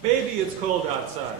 Maybe it's cold outside.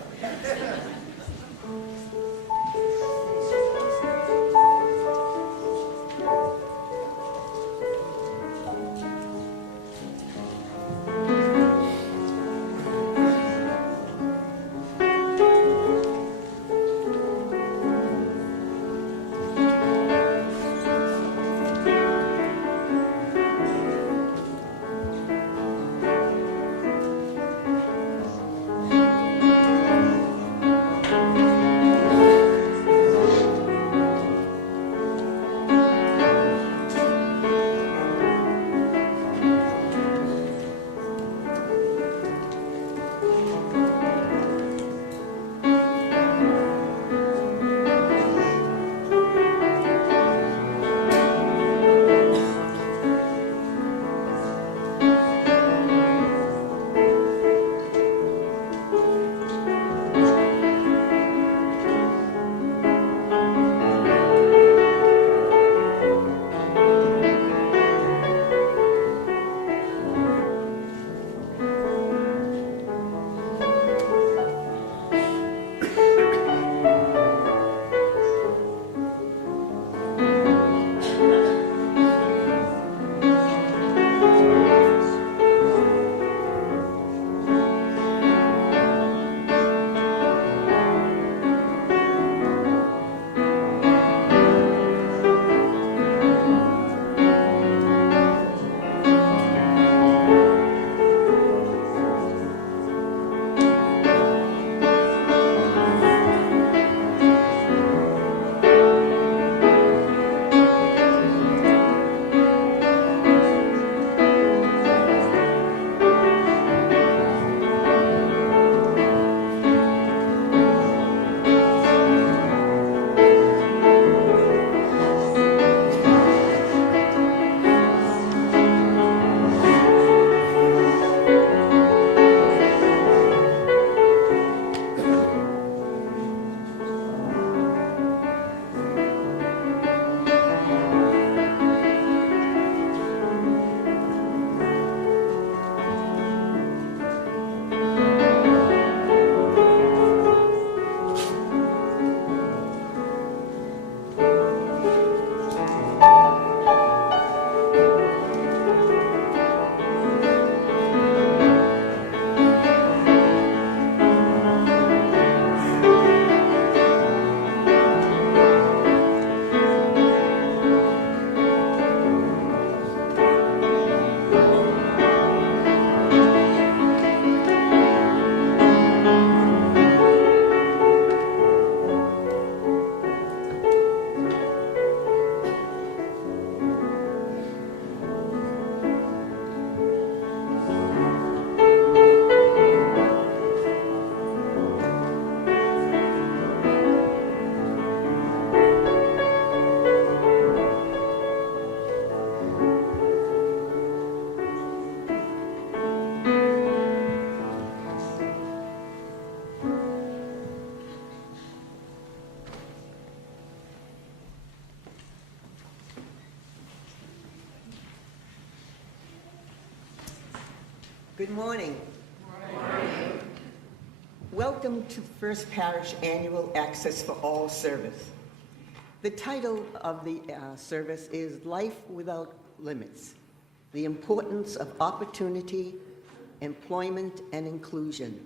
Good morning. Good morning. Welcome to First Parish Annual Access for All service. The title of the service is Life Without Limits, the Importance of Opportunity, Employment, and Inclusion.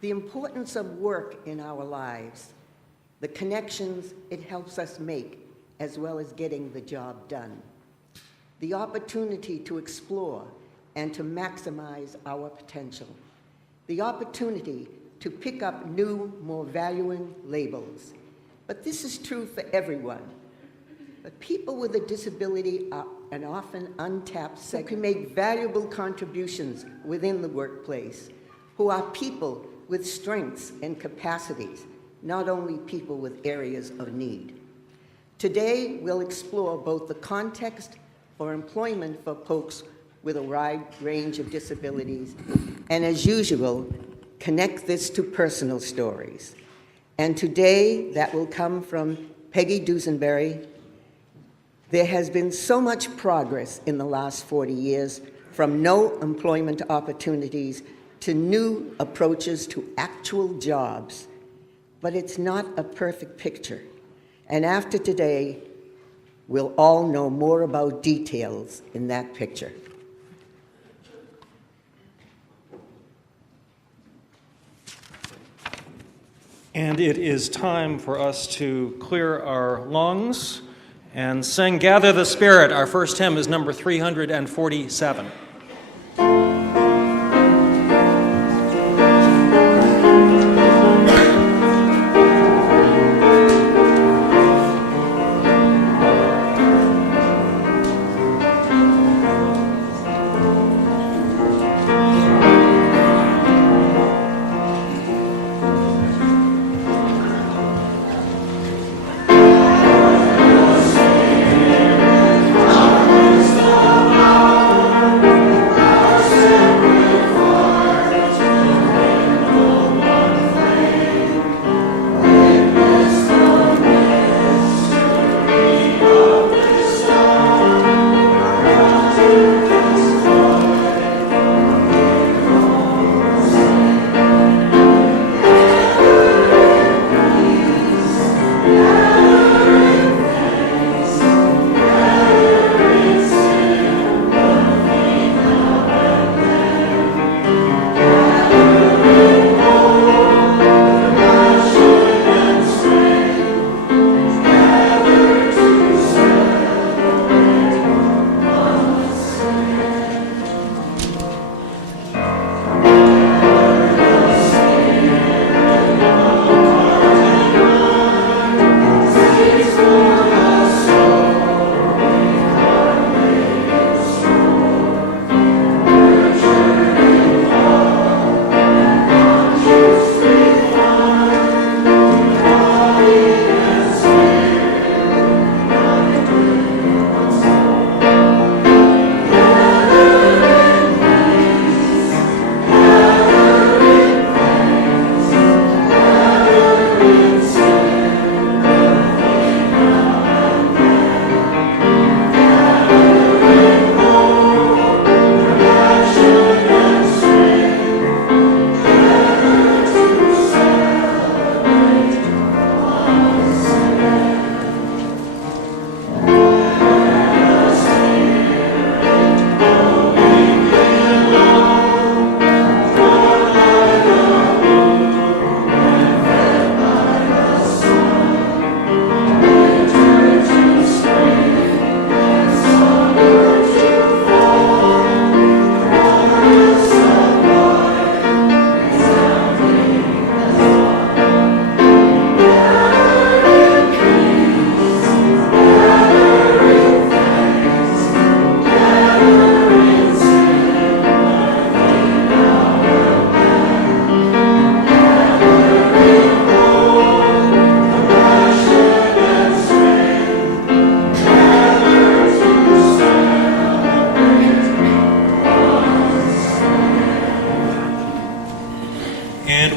The importance of work in our lives, the connections it helps us make, as well as getting the job done. The opportunity to explore and to maximize our potential. The opportunity to pick up new, more valuing labels. But this is true for everyone. But people with a disability are an often untapped segment who can make valuable contributions within the workplace, who are people with strengths and capacities, not only people with areas of need. Today, we'll explore both the context for employment for folks with a wide range of disabilities, and as usual, connect this to personal stories. And today, that will come from Peggy Duesenberry. There has been so much progress in the last 40 years, from no employment opportunities to new approaches to actual jobs, but it's not a perfect picture. And after today, we'll all know more about details in that picture. And it is time for us to clear our lungs and sing Gather the Spirit. Our first hymn is number 347.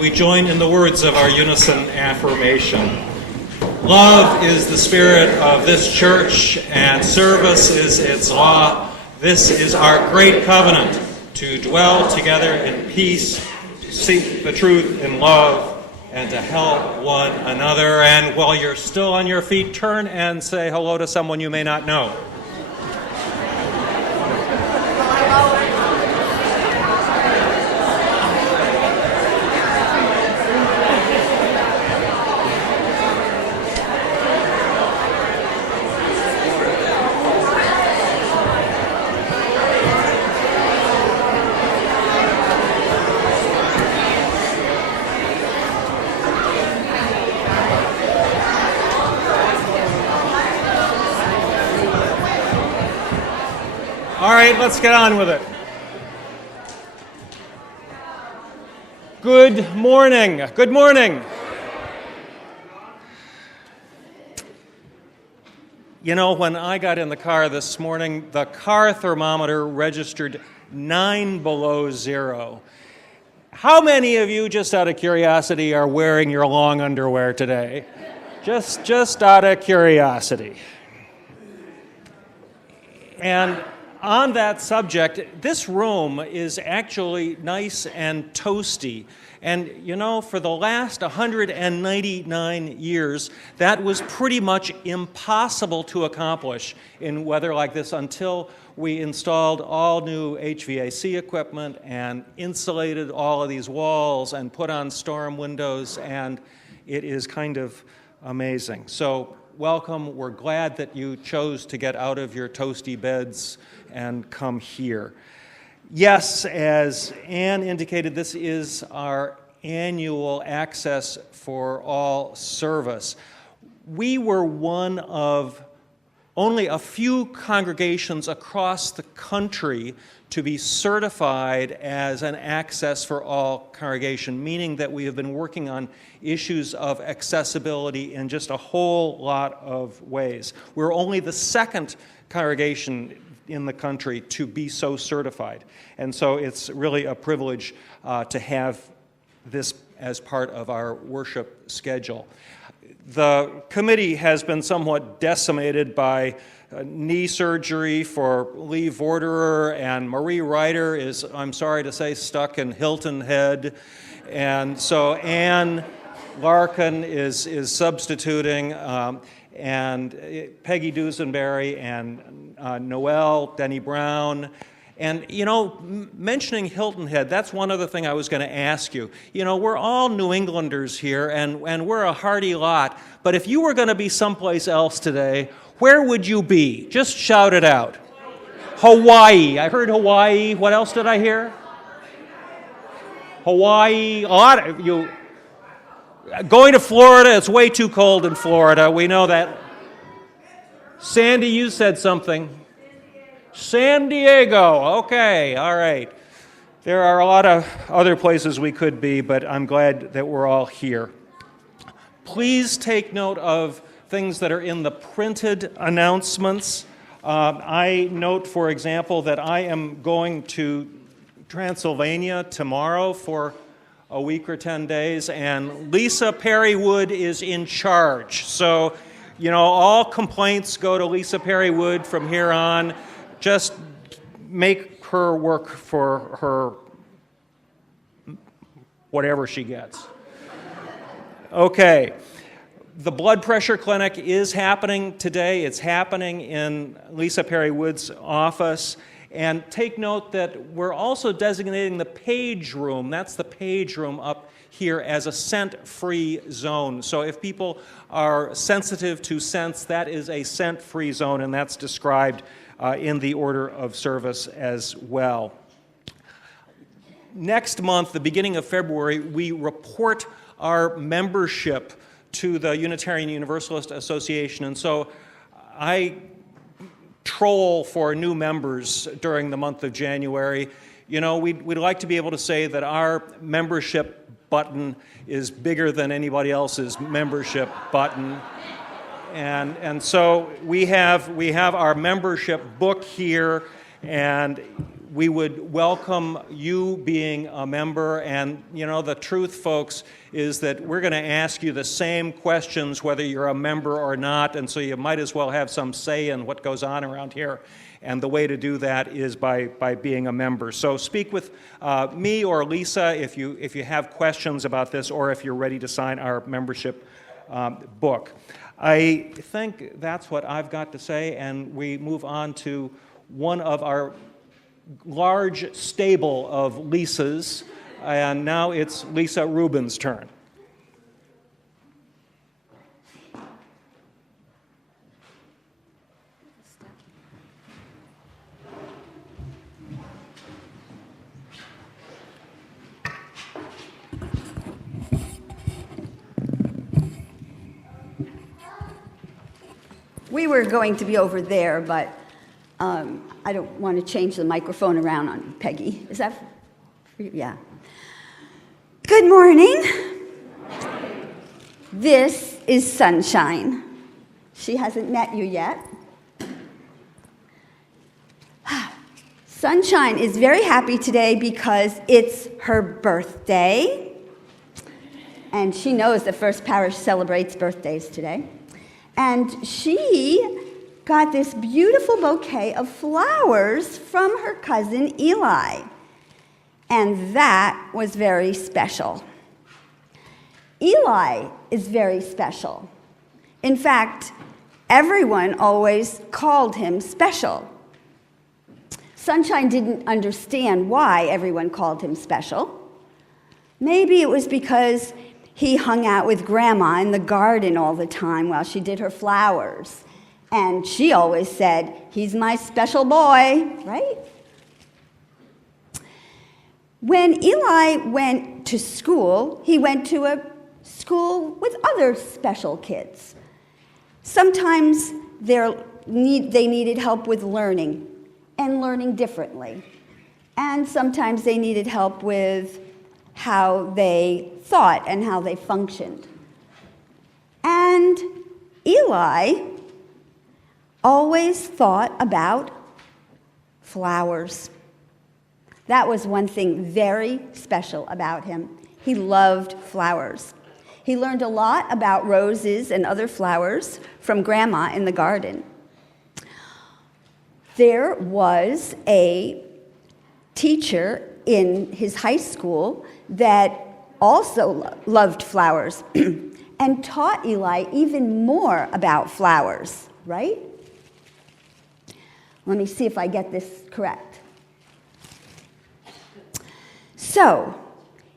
we join in the words of our unison affirmation. Love is the spirit of this church, and service is its law. This is our great covenant, to dwell together in peace, to seek the truth in love, and to help one another. And while you're still on your feet, turn and say hello to someone you may not know. All right, let's get on with it. Good morning. Good morning. You know, when I got in the car this morning, the car thermometer registered 9 below zero. How many of you, just out of curiosity, are wearing your long underwear today? Just out of curiosity. And On that subject, this room is actually nice and toasty. And, you know, for the last 199 years, that was pretty much impossible to accomplish in weather like this until we installed all new HVAC equipment and insulated all of these walls and put on storm windows, and it is kind of amazing. So welcome. We're glad that you chose to get out of your toasty beds and come here. Yes, as Anne indicated, this is our annual Access for All service. We were one of only a few congregations across the country to be certified as an Access for All congregation, meaning that we have been working on issues of accessibility in just a whole lot of ways. We're only the second congregation in the country to be so certified. And so it's really a privilege to have this as part of our worship schedule. The committee has been somewhat decimated by knee surgery for Lee Vorderer, and Marie Ryder is, I'm sorry to say, stuck in Hilton Head. And so Anne Larkin is substituting, and Peggy Duesenberry and Noelle, Denny-Brown. And, you know, mentioning Hilton Head, that's one other thing I was going to ask you. You know, we're all New Englanders here, and we're a hearty lot. But if you were going to be someplace else today, where would you be? Just shout it out. Hawaii. I heard Hawaii. What else did I hear? Hawaii. A lot of you. Going to Florida, it's way too cold in Florida. We know that. Sandy, you said something. San Diego. Okay, all right. There are a lot of other places we could be, but I'm glad that we're all here. Please take note of things that are in the printed announcements. I note, for example, that I am going to Transylvania tomorrow for a week or 10 days, and Lisa Perrywood is in charge. So, you know, all complaints go to Lisa Perrywood from here on. Just make her work for her whatever she gets. Okay. The blood pressure clinic is happening today. It's happening in Lisa Perrywood's office. And take note that we're also designating the page room, that's the page room up here, as a scent-free zone. So if people are sensitive to scents, that is a scent-free zone, and that's described in the order of service as well. Next month, the beginning of February, we report our membership to the Unitarian Universalist Association, and so I troll for new members during the month of January. You know, we'd like to be able to say that our membership button is bigger than anybody else's membership button. And so we have our membership book here, and we would welcome you being a member. And, you know, the truth, folks, is that we're going to ask you the same questions whether you're a member or not, and so you might as well have some say in what goes on around here. And the way to do that is by being a member. So speak with me or Lisa if you have questions about this, or if you're ready to sign our membership book. I think that's what I've got to say, and we move on to one of our large stable of Lisas, and now it's Lisa Rubin's turn. We were going to be over there, but I don't want to change the microphone around on Peggy. Is that for you? Yeah. Good morning. This is Sunshine. She hasn't met you yet. Sunshine is very happy today because it's her birthday. And she knows that First Parish celebrates birthdays today. And she got this beautiful bouquet of flowers from her cousin Eli. And that was very special. Eli is very special. In fact, everyone always called him special. Sunshine didn't understand why everyone called him special. Maybe it was because he hung out with Grandma in the garden all the time while she did her flowers. And she always said, "He's my special boy," right? When Eli went to school, he went to a school with other special kids. Sometimes they needed help with learning and learning differently. And sometimes they needed help with how they thought and how they functioned. And Eli always thought about flowers. That was one thing very special about him. He loved flowers. He learned a lot about roses and other flowers from Grandma in the garden. There was a teacher in his high school that also loved flowers and taught Eli even more about flowers, right? Let me see if I get this correct. So,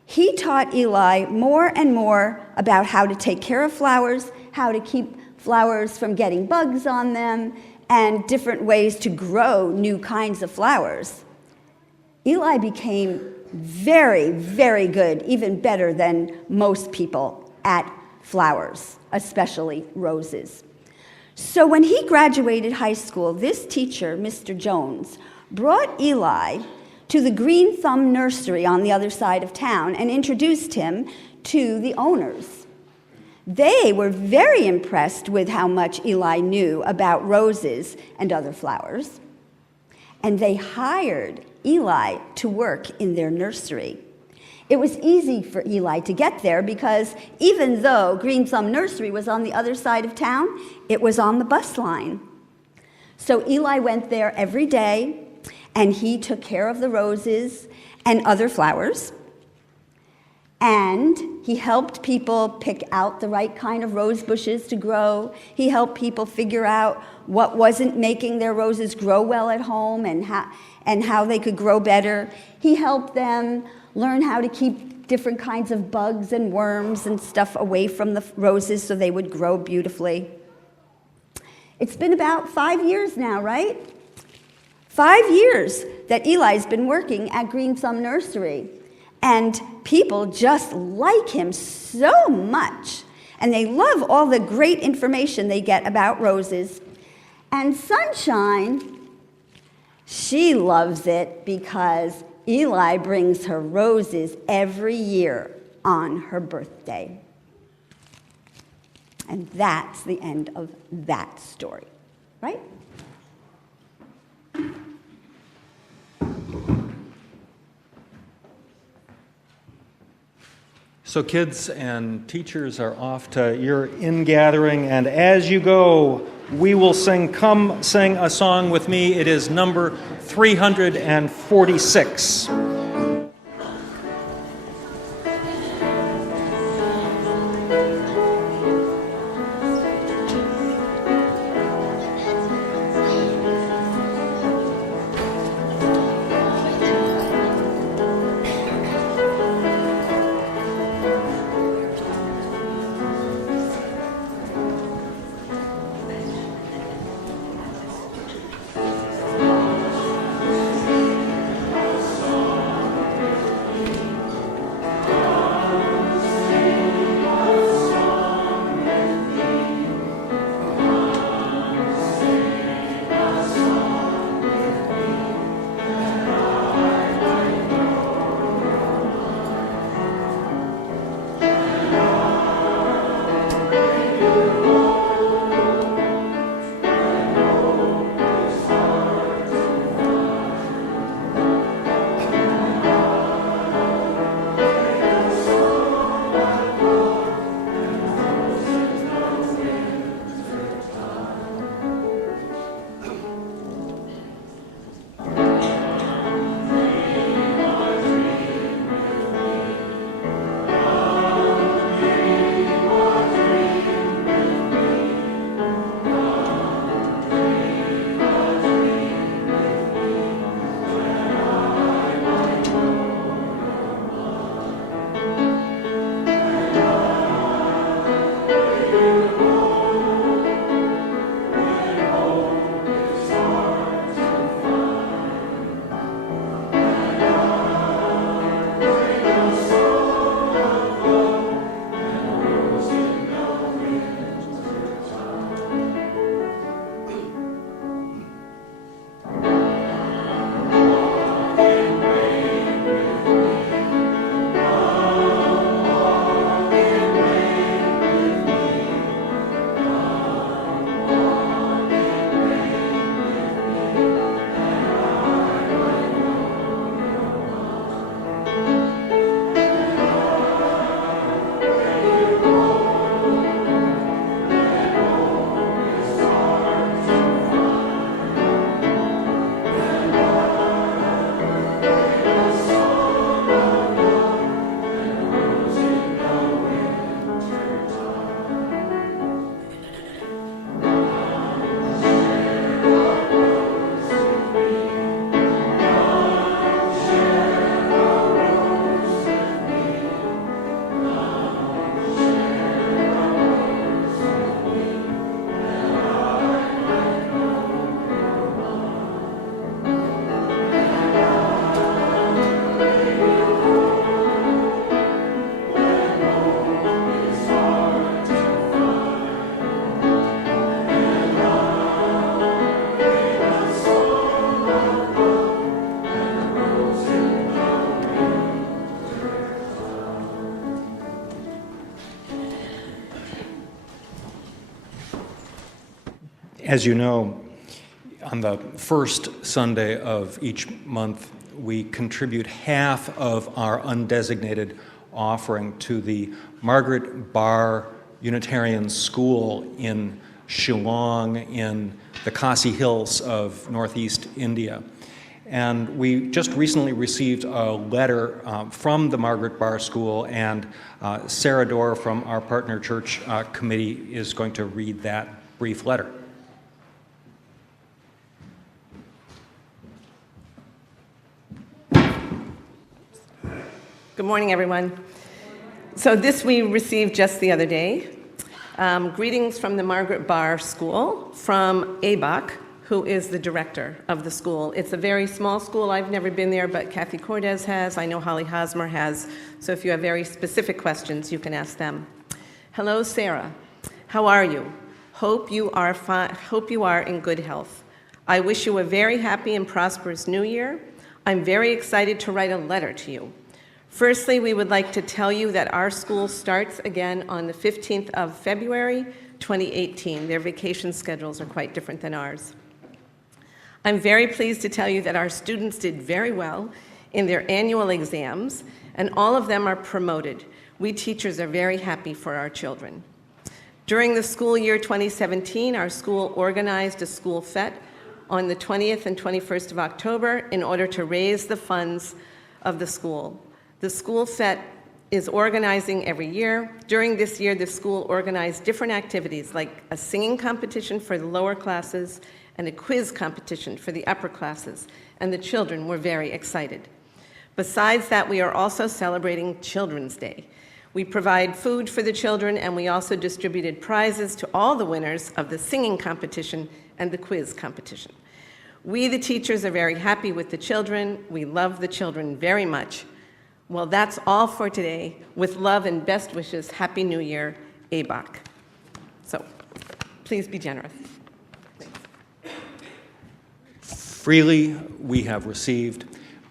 he taught Eli more and more about how to take care of flowers, how to keep flowers from getting bugs on them, and different ways to grow new kinds of flowers. Eli became very, very good, even better than most people at flowers, especially roses. So when he graduated high school, this teacher, Mr. Jones, brought Eli to the Green Thumb Nursery on the other side of town and introduced him to the owners. They were very impressed with how much Eli knew about roses and other flowers, and they hired Eli to work in their nursery. It was easy for Eli to get there because even though Green Thumb Nursery was on the other side of town, it was on the bus line. So Eli went there every day, and he took care of the roses and other flowers. And he helped people pick out the right kind of rose bushes to grow. He helped people figure out what wasn't making their roses grow well at home and how they could grow better. He helped them learn how to keep different kinds of bugs and worms and stuff away from the roses so they would grow beautifully. It's been about 5 years now, right? 5 years that Eli's been working at Green Thumb Nursery. And people just like him so much. And they love all the great information they get about roses. And Sunshine, she loves it because Eli brings her roses every year on her birthday. And that's the end of that story, right? So kids and teachers are off to your in-gathering, and as you go, we will sing Come Sing a Song With Me. It is number 346. Song As you know, on the first Sunday of each month, we contribute half of our undesignated offering to the Margaret Barr Unitarian School in Shillong in the Khasi Hills of northeast India. And we just recently received a letter from the Margaret Barr School, and Sarah Dorr from our partner church committee is going to read that brief letter. Good morning, everyone. So this we received just the other day. Greetings from the Margaret Barr School from ABAC, who is the director of the school. It's a very small school. I've never been there, but Kathy Cordes has. I know Holly Hosmer has. So if you have very specific questions, you can ask them. Hello, Sarah. How are you? Hope you are in good health. I wish you a very happy and prosperous new year. I'm very excited to write a letter to you. Firstly, we would like to tell you that our school starts again on the 15th of February, 2018. Their vacation schedules are quite different than ours. I'm very pleased to tell you that our students did very well in their annual exams, and all of them are promoted. We teachers are very happy for our children. During the school year 2017, our school organized a school fete on the 20th and 21st of October in order to raise the funds of the school. The school fete is organizing every year. During this year, the school organized different activities like a singing competition for the lower classes and a quiz competition for the upper classes, and the children were very excited. Besides that, we are also celebrating Children's Day. We provide food for the children, and we also distributed prizes to all the winners of the singing competition and the quiz competition. We, the teachers, are very happy with the children. We love the children very much. Well, that's all for today. With love and best wishes, Happy New Year, ABAC. So, please be generous. Freely we have received,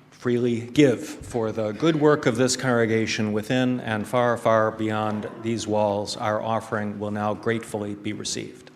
freely give. For the good work of this congregation within and far, far beyond these walls, our offering will now gratefully be received.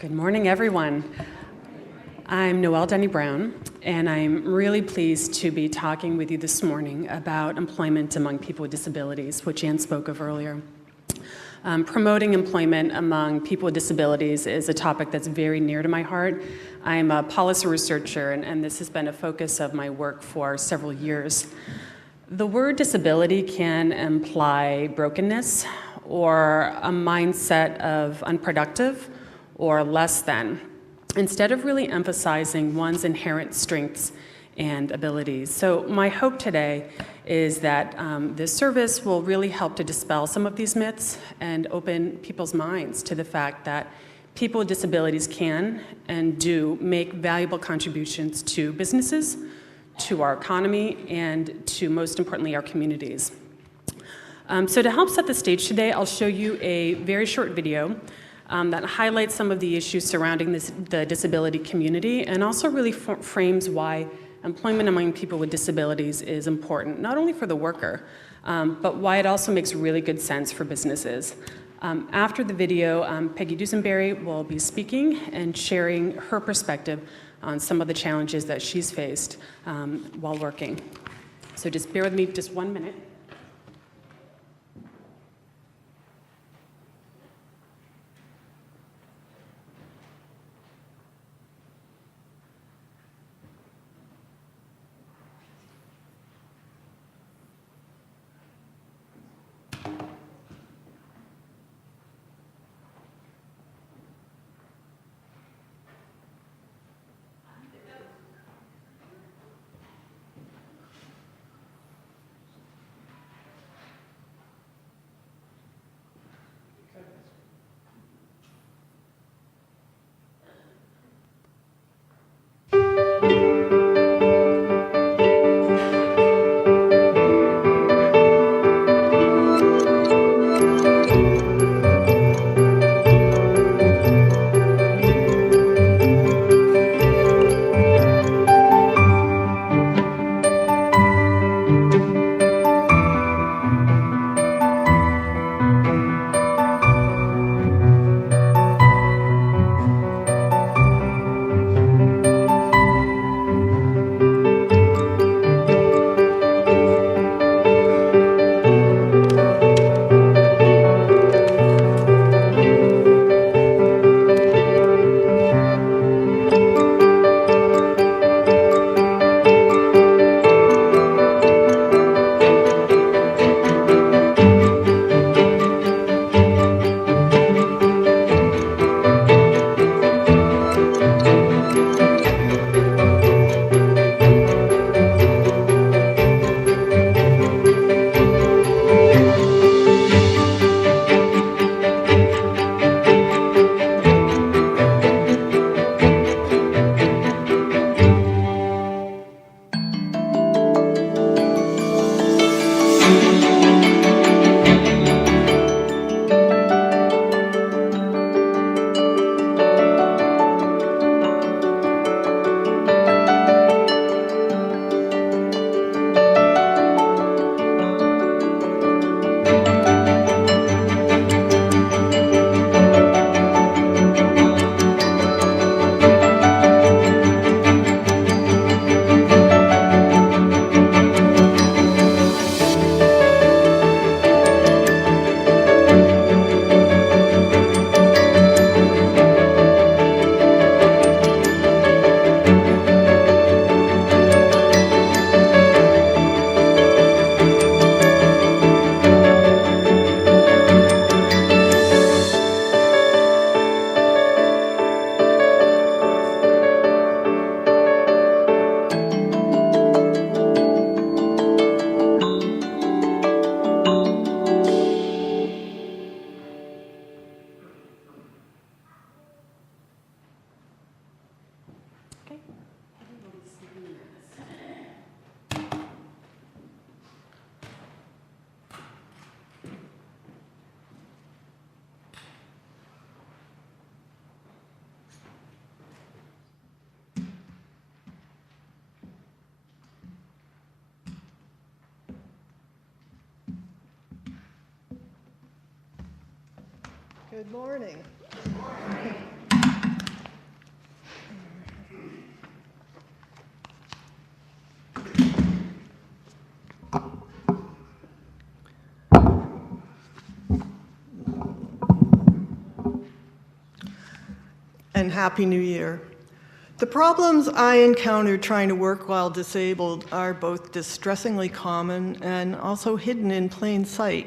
Good morning, everyone. I'm Noelle Denny-Brown, and I'm really pleased to be talking with you this morning about employment among people with disabilities, which Ann spoke of earlier. Promoting employment among people with disabilities is a topic that's very near to my heart. I'm a policy researcher, and this has been a focus of my work for several years. The word disability can imply brokenness or a mindset of unproductive or less than, instead of really emphasizing one's inherent strengths and abilities. So my hope today is that this service will really help to dispel some of these myths and open people's minds to the fact that people with disabilities can and do make valuable contributions to businesses, to our economy, and to, most importantly, our communities. So to help set the stage today, I'll show you a very short video that highlights some of the issues surrounding the disability community and also really frames why employment among people with disabilities is important, not only for the worker, but why it also makes really good sense for businesses. After the video, Peggy Duesenberry will be speaking and sharing her perspective on some of the challenges that she's faced while working. So just bear with me just 1 minute. Good morning. and Happy New Year. The problems I encountered trying to work while disabled are both distressingly common and also hidden in plain sight.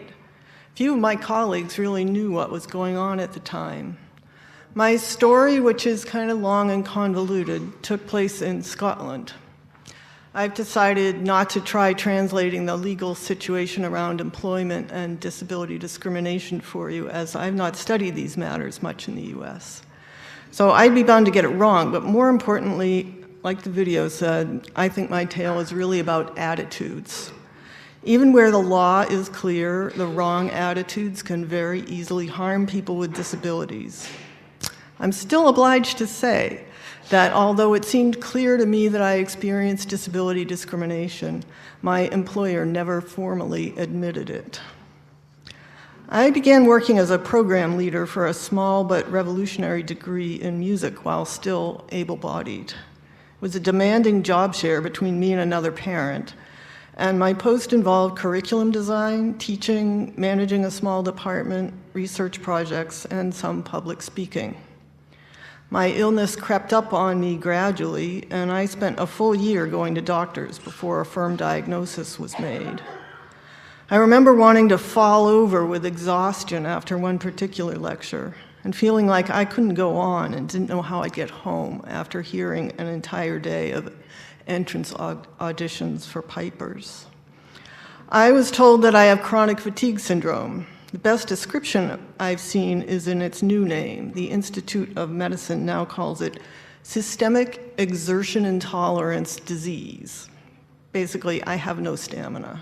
Few of my colleagues really knew what was going on at the time. My story, which is kind of long and convoluted, took place in Scotland. I've decided not to try translating the legal situation around employment and disability discrimination for you, as I've not studied these matters much in the US. So I'd be bound to get it wrong, but more importantly, like the video said, I think my tale is really about attitudes. Even where the law is clear, the wrong attitudes can very easily harm people with disabilities. I'm still obliged to say that although it seemed clear to me that I experienced disability discrimination, my employer never formally admitted it. I began working as a program leader for a small but revolutionary degree in music while still able-bodied. It was a demanding job share between me and another parent, and my post involved curriculum design, teaching, managing a small department, research projects, and some public speaking. My illness crept up on me gradually, and I spent a full year going to doctors before a firm diagnosis was made. I remember wanting to fall over with exhaustion after one particular lecture and feeling like I couldn't go on and didn't know how I'd get home after hearing an entire day of entrance auditions for pipers. I was told that I have chronic fatigue syndrome. The best description I've seen is in its new name. The Institute of Medicine now calls it systemic exertion intolerance disease. Basically, I have no stamina.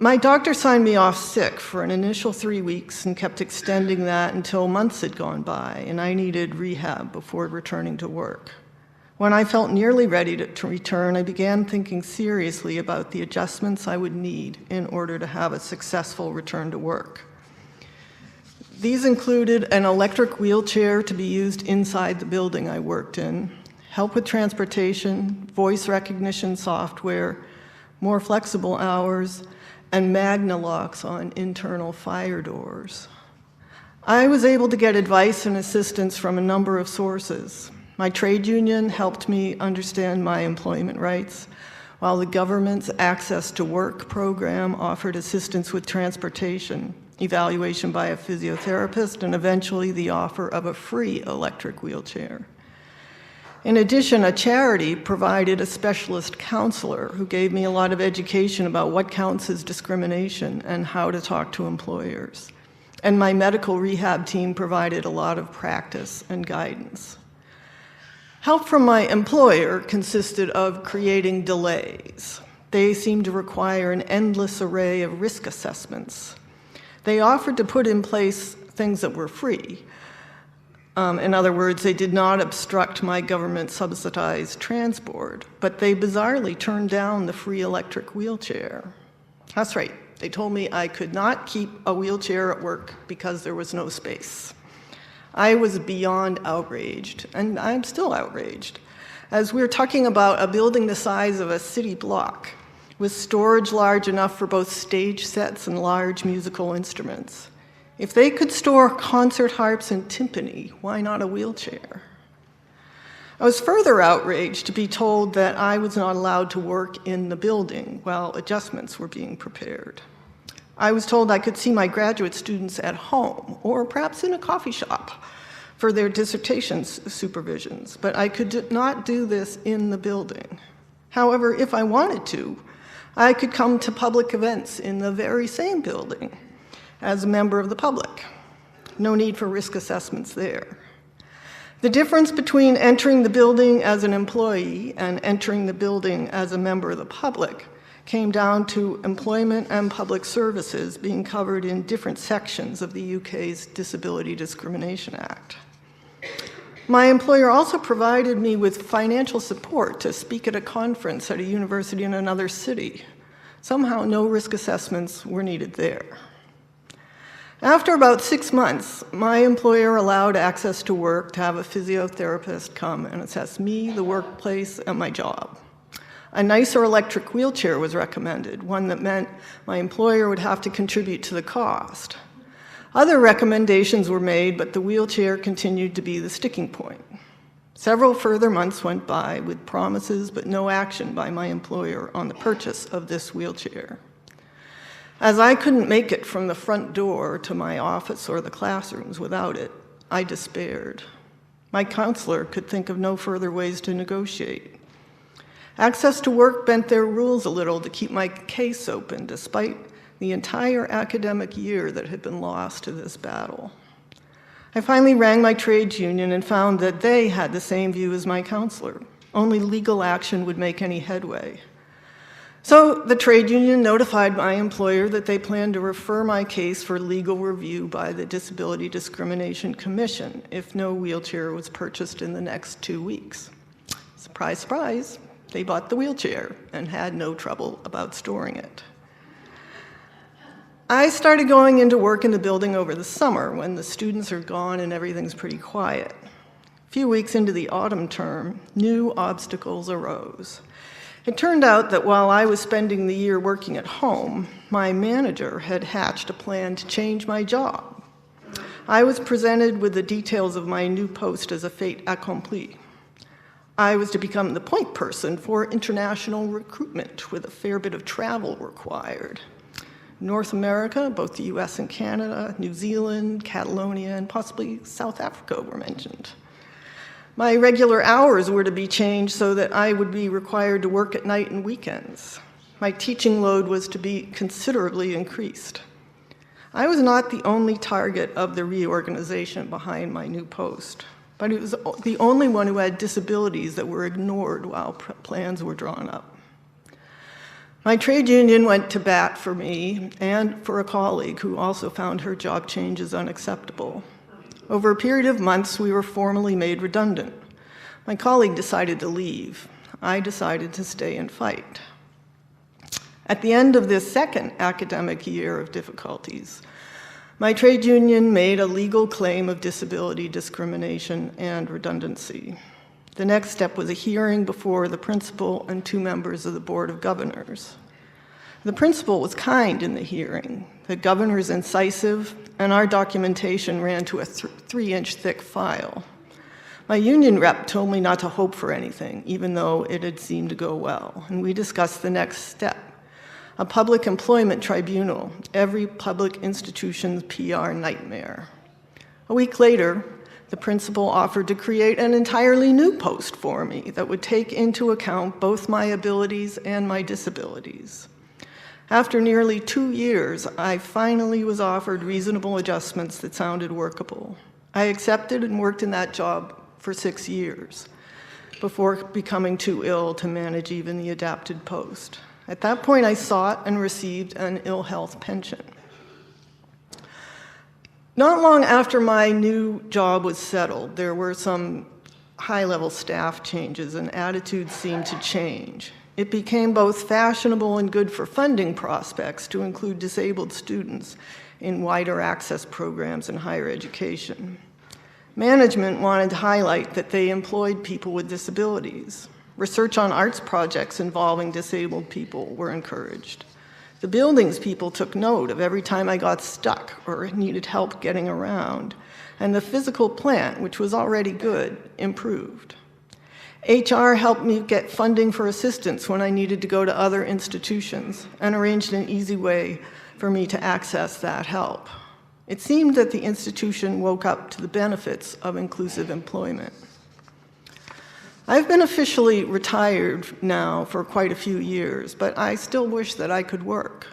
My doctor signed me off sick for an initial 3 weeks and kept extending that until months had gone by, and I needed rehab before returning to work. When I felt nearly ready to return, I began thinking seriously about the adjustments I would need in order to have a successful return to work. These included an electric wheelchair to be used inside the building I worked in, help with transportation, voice recognition software, more flexible hours, and Magna locks on internal fire doors. I was able to get advice and assistance from a number of sources. My trade union helped me understand my employment rights, while the government's Access to Work program offered assistance with transportation, evaluation by a physiotherapist, and eventually the offer of a free electric wheelchair. In addition, a charity provided a specialist counselor who gave me a lot of education about what counts as discrimination and how to talk to employers. And my medical rehab team provided a lot of practice and guidance. Help from my employer consisted of creating delays. They seemed to require an endless array of risk assessments. They offered to put in place things that were free. In other words, they did not obstruct my government-subsidized transport, but they bizarrely turned down the free electric wheelchair. That's right, they told me I could not keep a wheelchair at work because there was no space. I was beyond outraged, and I'm still outraged, as we're talking about a building the size of a city block, with storage large enough for both stage sets and large musical instruments. If they could store concert harps and timpani, why not a wheelchair? I was further outraged to be told that I was not allowed to work in the building while adjustments were being prepared. I was told I could see my graduate students at home or perhaps in a coffee shop for their dissertation supervisions, but I could not do this in the building. However, if I wanted to, I could come to public events in the very same building as a member of the public. No need for risk assessments there. The difference between entering the building as an employee and entering the building as a member of the public came down to employment and public services being covered in different sections of the UK's Disability Discrimination Act. My employer also provided me with financial support to speak at a conference at a university in another city. Somehow, no risk assessments were needed there. After about 6 months, my employer allowed Access to Work to have a physiotherapist come and assess me, the workplace, and my job. A nicer electric wheelchair was recommended, one that meant my employer would have to contribute to the cost. Other recommendations were made, but the wheelchair continued to be the sticking point. Several further months went by with promises but no action by my employer on the purchase of this wheelchair. As I couldn't make it from the front door to my office or the classrooms without it, I despaired. My counselor could think of no further ways to negotiate. Access to work bent their rules a little to keep my case open, despite the entire academic year that had been lost to this battle. I finally rang my trades union and found that they had the same view as my counselor. Only legal action would make any headway. So the trade union notified my employer that they planned to refer my case for legal review by the Disability Discrimination Commission if no wheelchair was purchased in the next 2 weeks. Surprise, surprise, they bought the wheelchair and had no trouble about storing it. I started going into work in the building over the summer when the students are gone and everything's pretty quiet. A few weeks into the autumn term, new obstacles arose. It turned out that while I was spending the year working at home, my manager had hatched a plan to change my job. I was presented with the details of my new post as a fait accompli. I was to become the point person for international recruitment with a fair bit of travel required. North America, both the US and Canada, New Zealand, Catalonia, and possibly South Africa were mentioned. My regular hours were to be changed so that I would be required to work at night and weekends. My teaching load was to be considerably increased. I was not the only target of the reorganization behind my new post, but it was the only one who had disabilities that were ignored while plans were drawn up. My trade union went to bat for me and for a colleague who also found her job changes unacceptable. Over a period of months, we were formally made redundant. My colleague decided to leave. I decided to stay and fight. At the end of this second academic year of difficulties, my trade union made a legal claim of disability discrimination and redundancy. The next step was a hearing before the principal and 2 members of the Board of Governors. The principal was kind in the hearing. The governor's incisive, and our documentation ran to a 3-inch thick file. My union rep told me not to hope for anything, even though it had seemed to go well, and we discussed the next step, a public employment tribunal, every public institution's PR nightmare. A week later, the principal offered to create an entirely new post for me that would take into account both my abilities and my disabilities. After nearly 2 years, I finally was offered reasonable adjustments that sounded workable. I accepted and worked in that job for 6 years before becoming too ill to manage even the adapted post. At that point, I sought and received an ill health pension. Not long after my new job was settled, there were some high-level staff changes and attitudes seemed to change. It became both fashionable and good for funding prospects to include disabled students in wider access programs in higher education. Management wanted to highlight that they employed people with disabilities. Research on arts projects involving disabled people were encouraged. The buildings people took note of every time I got stuck or needed help getting around, and the physical plant, which was already good, improved. HR helped me get funding for assistance when I needed to go to other institutions and arranged an easy way for me to access that help. It seemed that the institution woke up to the benefits of inclusive employment. I've been officially retired now for quite a few years, but I still wish that I could work.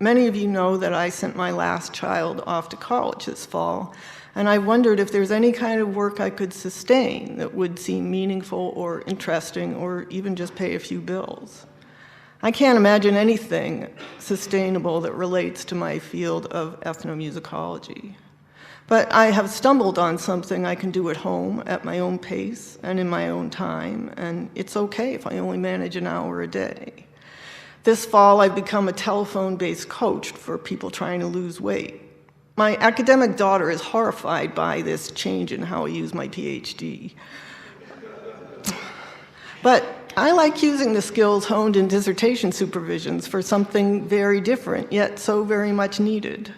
Many of you know that I sent my last child off to college this fall, and I wondered if there's any kind of work I could sustain that would seem meaningful or interesting or even just pay a few bills. I can't imagine anything sustainable that relates to my field of ethnomusicology. But I have stumbled on something I can do at home at my own pace and in my own time, and it's okay if I only manage an hour a day. This fall, I've become a telephone-based coach for people trying to lose weight. My academic daughter is horrified by this change in how I use my PhD. But I like using the skills honed in dissertation supervisions for something very different, yet so very much needed.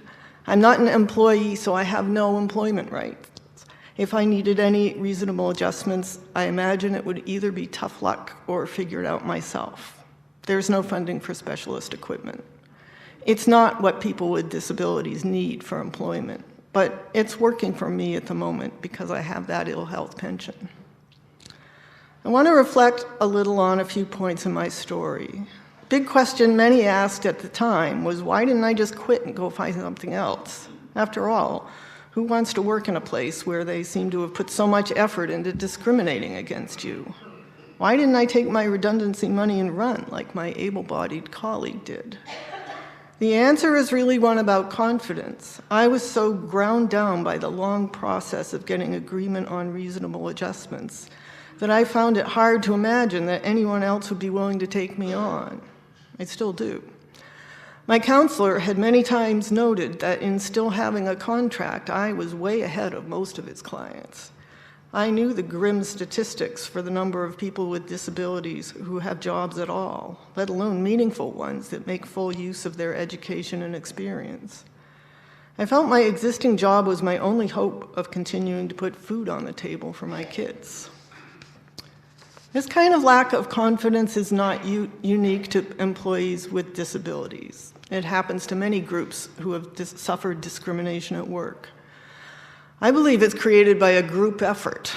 I'm not an employee, so I have no employment rights. If I needed any reasonable adjustments, I imagine it would either be tough luck or figure it out myself. There's no funding for specialist equipment. It's not what people with disabilities need for employment, but it's working for me at the moment because I have that ill health pension. I want to reflect a little on a few points in my story. Big question many asked at the time was, why didn't I just quit and go find something else? After all, who wants to work in a place where they seem to have put so much effort into discriminating against you? Why didn't I take my redundancy money and run like my able-bodied colleague did? The answer is really one about confidence. I was so ground down by the long process of getting agreement on reasonable adjustments that I found it hard to imagine that anyone else would be willing to take me on. I still do. My counselor had many times noted that in still having a contract, I was way ahead of most of his clients. I knew the grim statistics for the number of people with disabilities who have jobs at all, let alone meaningful ones that make full use of their education and experience. I felt my existing job was my only hope of continuing to put food on the table for my kids. This kind of lack of confidence is not unique to employees with disabilities. It happens to many groups who have suffered discrimination at work. I believe it's created by a group effort.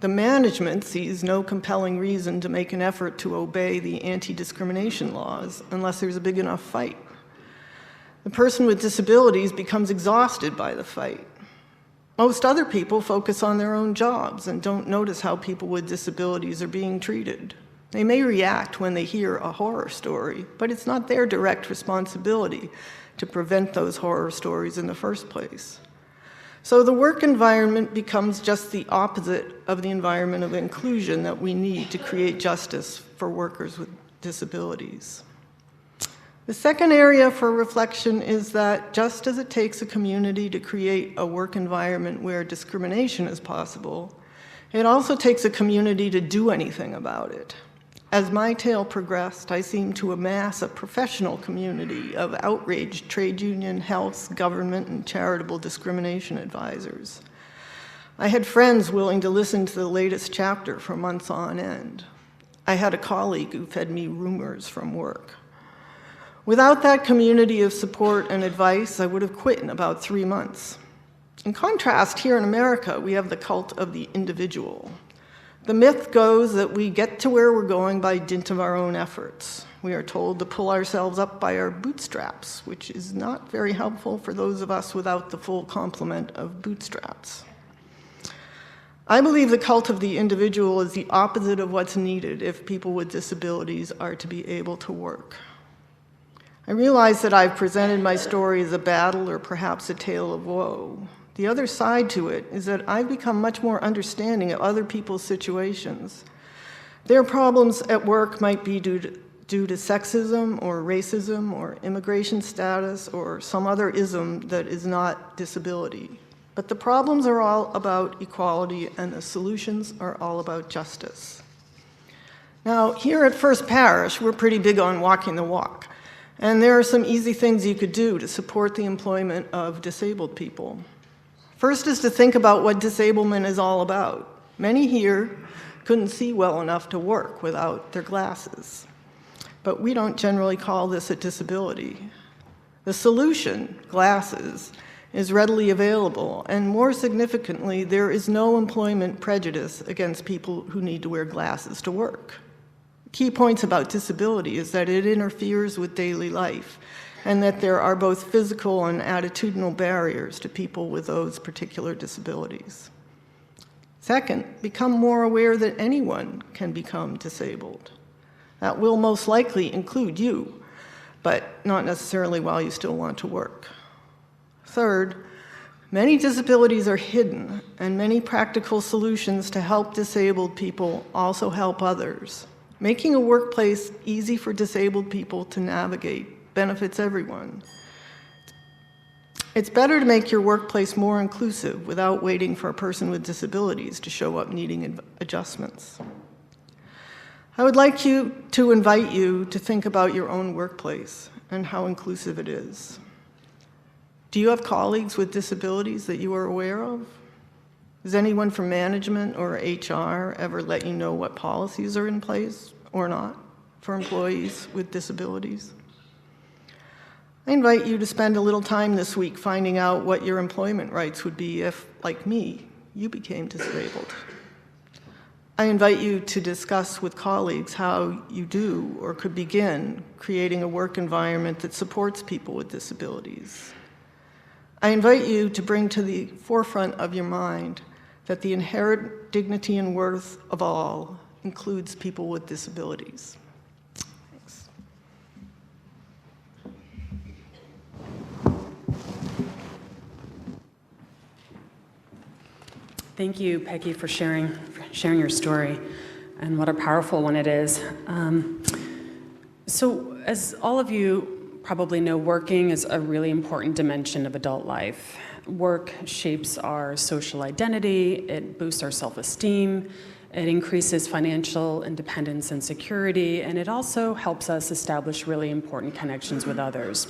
The management sees no compelling reason to make an effort to obey the anti-discrimination laws unless there's a big enough fight. The person with disabilities becomes exhausted by the fight. Most other people focus on their own jobs and don't notice how people with disabilities are being treated. They may react when they hear a horror story, but it's not their direct responsibility to prevent those horror stories in the first place. So the work environment becomes just the opposite of the environment of inclusion that we need to create justice for workers with disabilities. The second area for reflection is that just as it takes a community to create a work environment where discrimination is possible, it also takes a community to do anything about it. As my tale progressed, I seemed to amass a professional community of outraged trade union, health, government, and charitable discrimination advisors. I had friends willing to listen to the latest chapter for months on end. I had a colleague who fed me rumors from work. Without that community of support and advice, I would have quit in about 3 months. In contrast, here in America, we have the cult of the individual. The myth goes that we get to where we're going by dint of our own efforts. We are told to pull ourselves up by our bootstraps, which is not very helpful for those of us without the full complement of bootstraps. I believe the cult of the individual is the opposite of what's needed if people with disabilities are to be able to work. I realize that I've presented my story as a battle or perhaps a tale of woe. The other side to it is that I've become much more understanding of other people's situations. Their problems at work might be due to sexism or racism or immigration status or some other ism that is not disability. But the problems are all about equality and the solutions are all about justice. Now, here at First Parish, we're pretty big on walking the walk. And there are some easy things you could do to support the employment of disabled people. First is to think about what disablement is all about. Many here couldn't see well enough to work without their glasses. But we don't generally call this a disability. The solution, glasses, is readily available, and more significantly, there is no employment prejudice against people who need to wear glasses to work. Key points about disability is that it interferes with daily life and that there are both physical and attitudinal barriers to people with those particular disabilities. Second, become more aware that anyone can become disabled. That will most likely include you, but not necessarily while you still want to work. Third, many disabilities are hidden, and many practical solutions to help disabled people also help others. Making a workplace easy for disabled people to navigate benefits everyone. It's better to make your workplace more inclusive without waiting for a person with disabilities to show up needing adjustments. I would like to invite you to think about your own workplace and how inclusive it is. Do you have colleagues with disabilities that you are aware of? Does anyone from management or HR ever let you know what policies are in place or not for employees with disabilities? I invite you to spend a little time this week finding out what your employment rights would be if, like me, you became disabled. I invite you to discuss with colleagues how you do or could begin creating a work environment that supports people with disabilities. I invite you to bring to the forefront of your mind that the inherent dignity and worth of all includes people with disabilities. Thanks. Thank you, Peggy, for sharing your story, and what a powerful one it is. So, as all of you probably know, working is a really important dimension of adult life. Work shapes our social identity, it boosts our self-esteem, it increases financial independence and security, and it also helps us establish really important connections with others.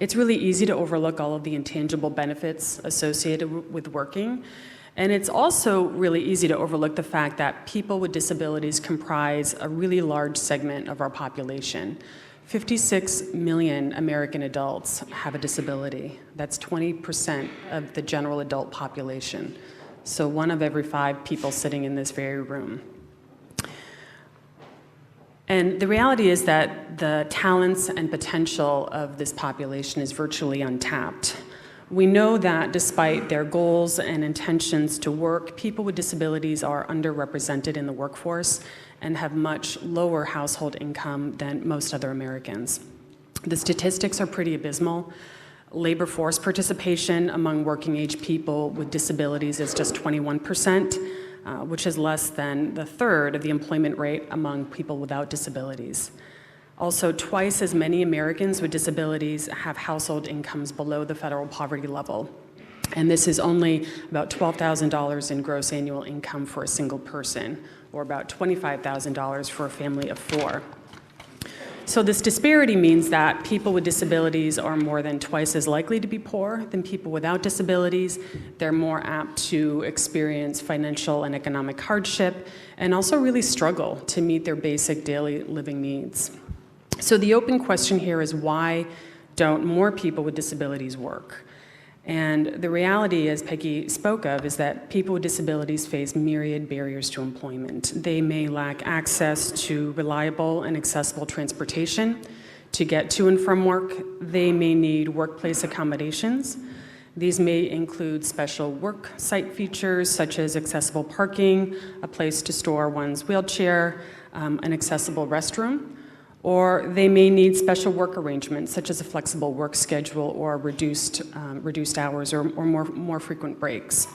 It's really easy to overlook all of the intangible benefits associated with working, and it's also really easy to overlook the fact that people with disabilities comprise a really large segment of our population. 56 million American adults have a disability. That's 20% of the general adult population. So 1 of every 5 people sitting in this very room. And the reality is that the talents and potential of this population is virtually untapped. We know that despite their goals and intentions to work, people with disabilities are underrepresented in the workforce and have much lower household income than most other Americans. The statistics are pretty abysmal. Labor force participation among working age people with disabilities is just 21%, which is less than the third of the employment rate among people without disabilities. Also, twice as many Americans with disabilities have household incomes below the federal poverty level. And this is only about $12,000 in gross annual income for a single person, or about $25,000 for a family of 4. So this disparity means that people with disabilities are more than twice as likely to be poor than people without disabilities. They're more apt to experience financial and economic hardship, and also really struggle to meet their basic daily living needs. So the open question here is, why don't more people with disabilities work? And the reality, as Peggy spoke of, is that people with disabilities face myriad barriers to employment. They may lack access to reliable and accessible transportation to get to and from work. They may need workplace accommodations. These may include special work site features such as accessible parking, a place to store one's wheelchair, an accessible restroom. Or they may need special work arrangements, such as a flexible work schedule or reduced hours or more frequent breaks.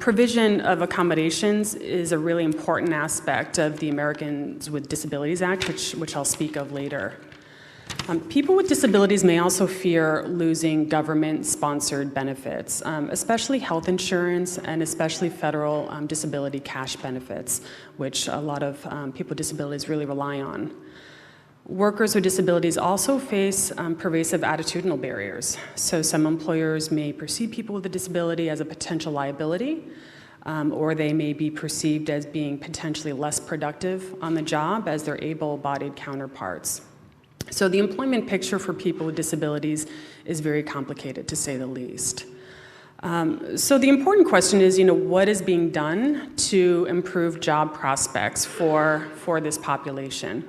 Provision of accommodations is a really important aspect of the Americans with Disabilities Act, which I'll speak of later. People with disabilities may also fear losing government-sponsored benefits, especially health insurance and especially federal disability cash benefits, which a lot of people with disabilities really rely on. Workers with disabilities also face pervasive attitudinal barriers. So some employers may perceive people with a disability as a potential liability, or they may be perceived as being potentially less productive on the job as their able-bodied counterparts. So the employment picture for people with disabilities is very complicated, to say the least. So the important question is, what is being done to improve job prospects for this population?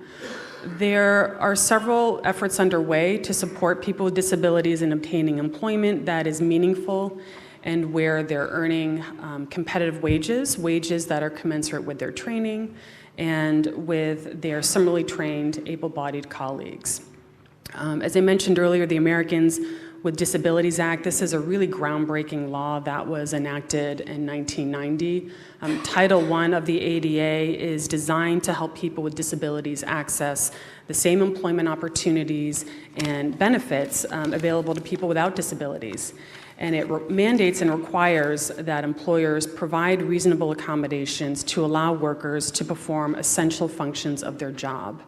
There are several efforts underway to support people with disabilities in obtaining employment that is meaningful and where they're earning competitive wages that are commensurate with their training and with their similarly trained, able-bodied colleagues. As I mentioned earlier, the Americans with Disabilities Act, this is a really groundbreaking law that was enacted in 1990. Title I of the ADA is designed to help people with disabilities access the same employment opportunities and benefits available to people without disabilities. And it mandates and requires that employers provide reasonable accommodations to allow workers to perform essential functions of their job.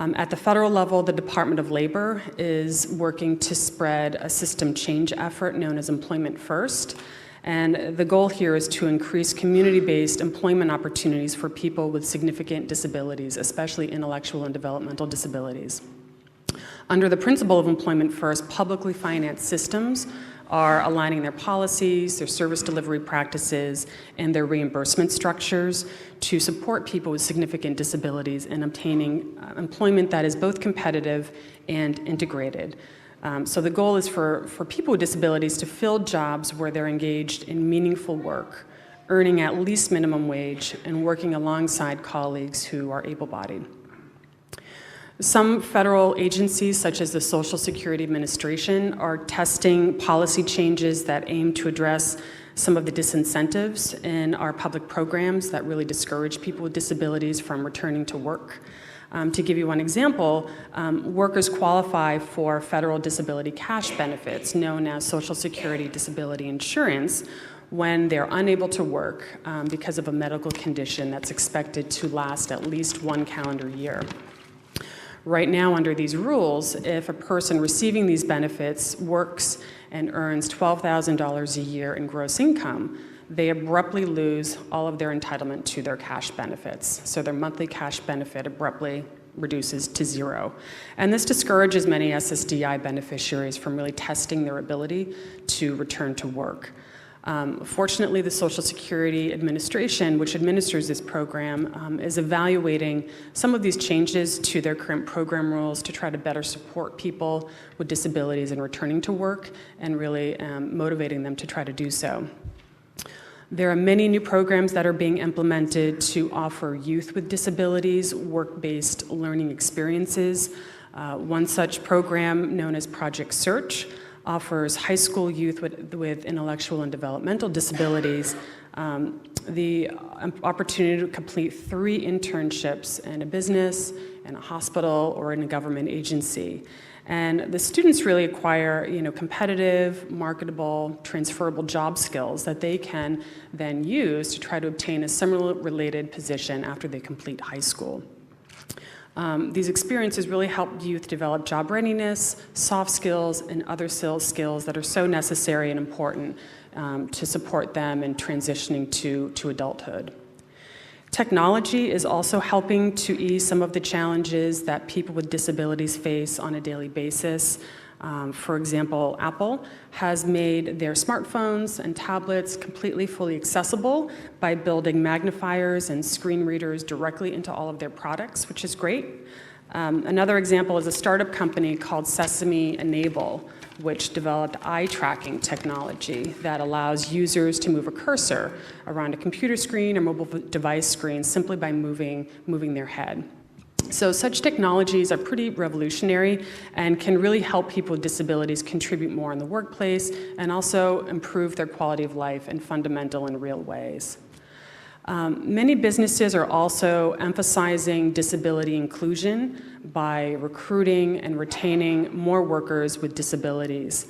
At the federal level, the Department of Labor is working to spread a system change effort known as Employment First. And the goal here is to increase community-based employment opportunities for people with significant disabilities, especially intellectual and developmental disabilities. Under the principle of Employment First, publicly financed systems are aligning their policies, their service delivery practices, and their reimbursement structures to support people with significant disabilities in obtaining employment that is both competitive and integrated. So the goal is for people with disabilities to fill jobs where they're engaged in meaningful work, earning at least minimum wage, and working alongside colleagues who are able-bodied. Some federal agencies, such as the Social Security Administration, are testing policy changes that aim to address some of the disincentives in our public programs that really discourage people with disabilities from returning to work. To give you one example, workers qualify for federal disability cash benefits, known as Social Security Disability Insurance, when they're unable to work because of a medical condition that's expected to last at least 1 calendar year. Right now, under these rules, if a person receiving these benefits works and earns $12,000 a year in gross income, they abruptly lose all of their entitlement to their cash benefits. So their monthly cash benefit abruptly reduces to zero. And this discourages many SSDI beneficiaries from really testing their ability to return to work. Fortunately, the Social Security Administration, which administers this program, is evaluating some of these changes to their current program rules to try to better support people with disabilities in returning to work and really motivating them to try to do so. There are many new programs that are being implemented to offer youth with disabilities work-based learning experiences. One such program, known as Project Search, offers high school youth with intellectual and developmental disabilities the opportunity to complete 3 internships in a business, in a hospital, or in a government agency. And the students really acquire, competitive, marketable, transferable job skills that they can then use to try to obtain a similar related position after they complete high school. These experiences really help youth develop job readiness, soft skills, and other skills that are so necessary and important to support them in transitioning to adulthood. Technology is also helping to ease some of the challenges that people with disabilities face on a daily basis. For example, Apple has made their smartphones and tablets completely fully accessible by building magnifiers and screen readers directly into all of their products, which is great. Another example is a startup company called Sesame Enable, which developed eye tracking technology that allows users to move a cursor around a computer screen or mobile device screen simply by moving their head. So such technologies are pretty revolutionary and can really help people with disabilities contribute more in the workplace and also improve their quality of life in fundamental and real ways. Many businesses are also emphasizing disability inclusion by recruiting and retaining more workers with disabilities.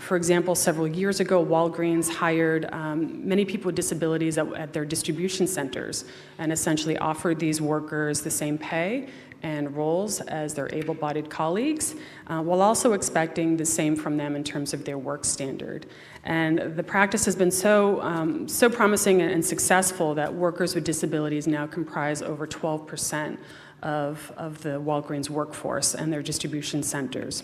For example, several years ago, Walgreens hired many people with disabilities at their distribution centers and essentially offered these workers the same pay and roles as their able-bodied colleagues, while also expecting the same from them in terms of their work standard. And the practice has been so promising and successful that workers with disabilities now comprise over 12% of the Walgreens workforce and their distribution centers.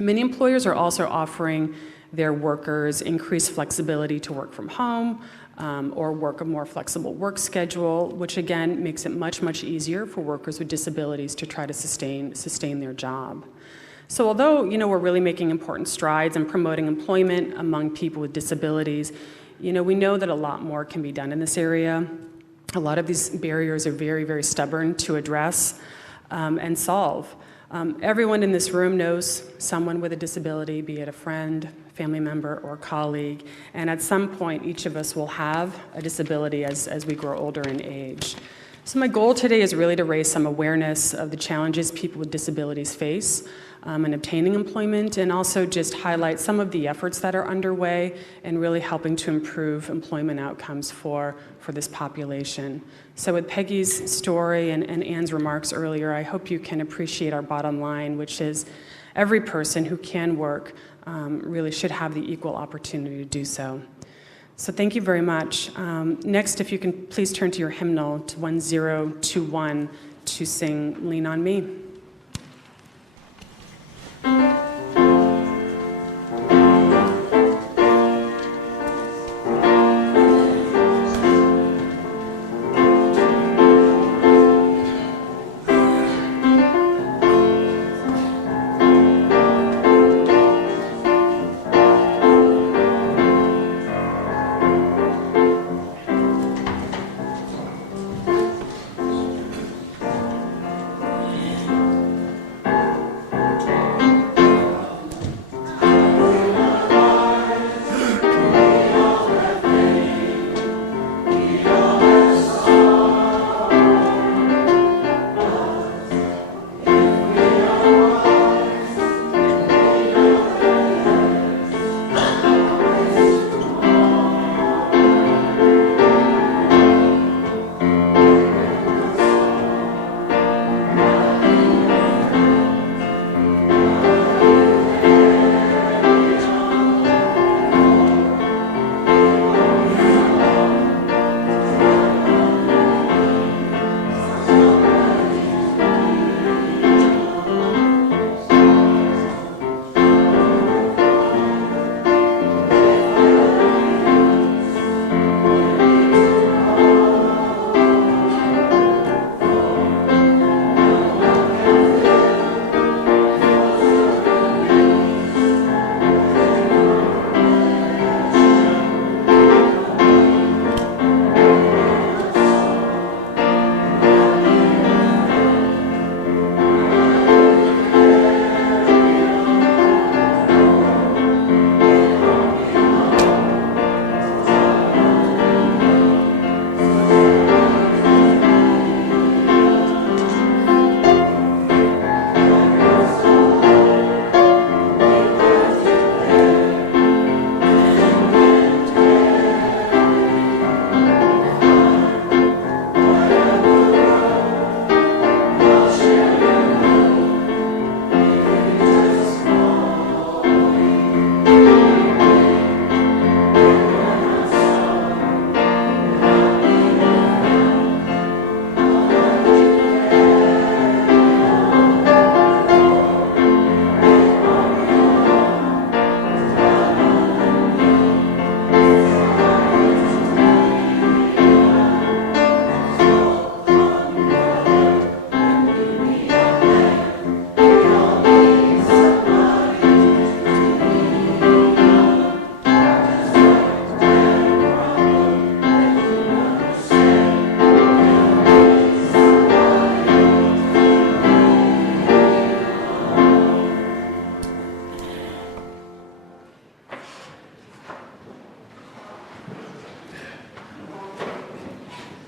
Many employers are also offering their workers increased flexibility to work from home or work a more flexible work schedule, which again makes it much, much easier for workers with disabilities to try to sustain their job. So although, we're really making important strides in promoting employment among people with disabilities, we know that a lot more can be done in this area. A lot of these barriers are very, very stubborn to address and solve. Everyone in this room knows someone with a disability, be it a friend, family member, or colleague, and at some point each of us will have a disability as we grow older in age. So my goal today is really to raise some awareness of the challenges people with disabilities face in obtaining employment, and also just highlight some of the efforts that are underway and really helping to improve employment outcomes for this population. So with Peggy's story and Anne's remarks earlier, I hope you can appreciate our bottom line, which is every person who can work really should have the equal opportunity to do so. So thank you very much. Next, if you can please turn to your hymnal to 1021 to sing Lean on Me.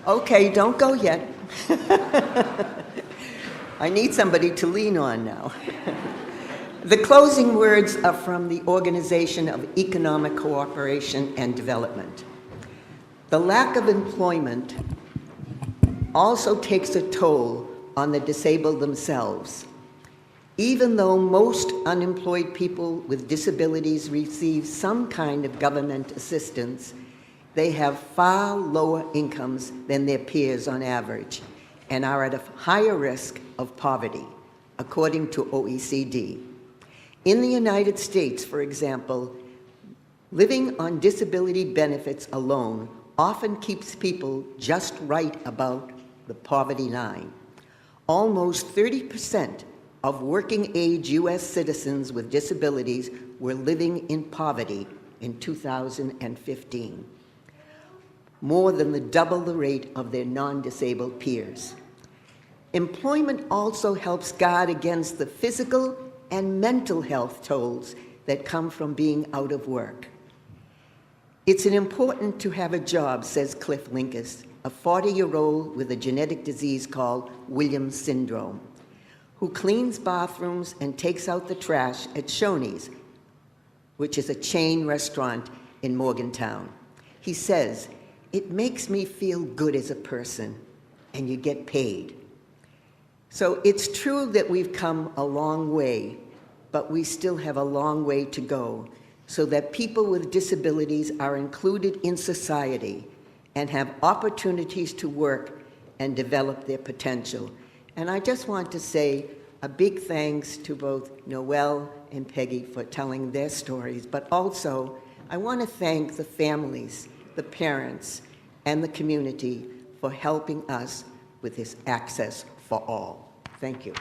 Okay, don't go yet. I need somebody to lean on now. The closing words are from the Organization of Economic Cooperation and Development. The lack of employment also takes a toll on the disabled themselves. Even though most unemployed people with disabilities receive some kind of government assistance, they have far lower incomes than their peers on average and are at a higher risk of poverty, according to OECD. In the United States, for example, living on disability benefits alone often keeps people just right about the poverty line. Almost 30% of working-age U.S. citizens with disabilities were living in poverty in 2015, more than double the rate of their non-disabled peers. Employment also helps guard against the physical and mental health tolls that come from being out of work. It's important to have a job, says Cliff Linkus, a 40-year-old with a genetic disease called Williams syndrome, who cleans bathrooms and takes out the trash at Shoney's, which is a chain restaurant in Morgantown. He says, "It makes me feel good as a person, and you get paid." So it's true that we've come a long way, but we still have a long way to go so that people with disabilities are included in society and have opportunities to work and develop their potential. And I just want to say a big thanks to both Noelle and Peggy for telling their stories, but also I want to thank the families, the parents, and the community for helping us with this access for all. Thank you.